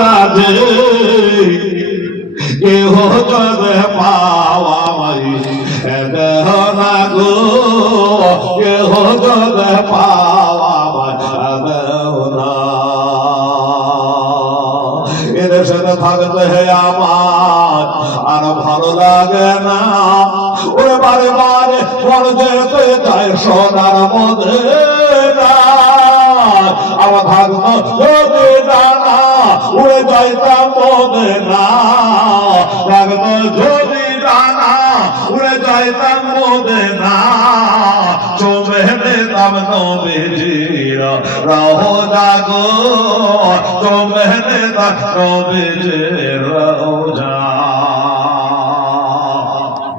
রাজে কেহ যদি পাওয়া মাই দেহ না গো, কেহ যদি পাওয়া মাই দেহ না। এদেশে থাকতে আমার আর ভালো লাগে না, ওরে বারে বারে মন যেতে চায় সোনার মধ্যে না। আমার থাকতো যদি ডানা উড়ে যাইতাম মধ্যে না, থাকতো যদি ডানা উড়ে যাইতাম মধ্যে না। চোমে নিতাম নবীজির রওজা গো, চোমে নিতাম নবীজির রওজা।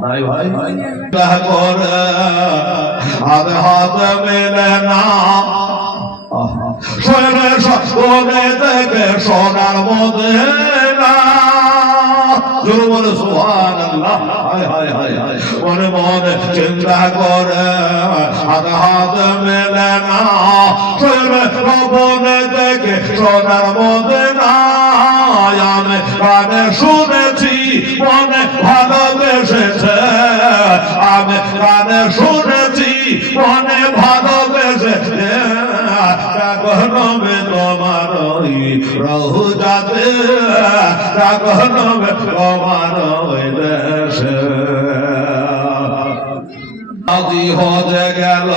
নাই ভাই করে হাতে হাতে মেলে না, শোনে দেখে সোনার মধ্যে না। জোর বলে সুবহানাল্লাহ। হায় হায় হায় হায় মনে মনে চিন্তা করে হাতে হাতে মেলে না, শোনে দেখে সোনার মধ্যে না। আমি কানে শুনেছি মনে ভালোবেসেছে, আমি কানে শুনেছি মনে ভালোবেসেছে। তোমার রওজাতে তোমার দেশে আদি হয়ে গেল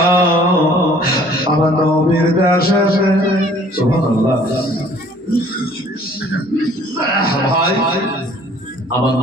আমার নবীর দেশে। সুবহানাল্লাহ। ভাই আমার